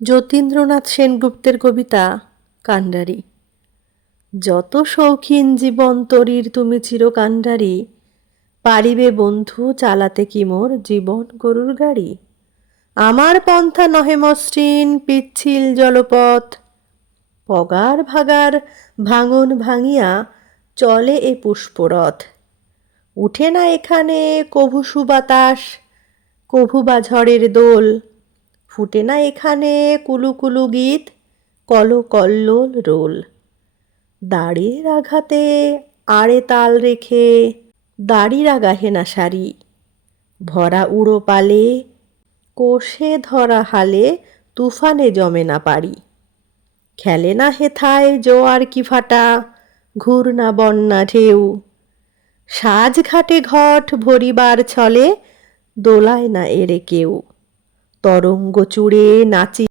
যতীন্দ্রনাথ সেনগুপ্তের কবিতা কান্ডারি। যত শৌখিন জীবন তরীর তুমি চিরকান্ডারি, পারিবে বন্ধু চালাতে কি মোর জীবন গরুর গাড়ি। আমার পন্থা নহে মসৃণ পিচ্ছিল জলপথ, পগার ভাগার ভাঙন ভাঙিয়া চলে এ পুষ্পরথ। উঠে না এখানে কভু সুবাতাস, কভু বা ঝড়ের দোল, ফুটে না এখানে কুলু কুলু গীত, কল কল্লোল রোল। দাড়ির আঘাতে আড়ে তাল রেখে দাড়িরা গাহে না সারি, ভরা উড়ো পালে কোষে ধরা হালে তুফানে জমে না পারি। খেলে না হেথায় জোয়ার কি ভাটা, ঘুর না বন্যা ঢেউ, সাজ ঘাটে ঘট ভরিবার ছলে দোলায় না এড়ে কেউ। তরঙ্গ চূড়ে নাচি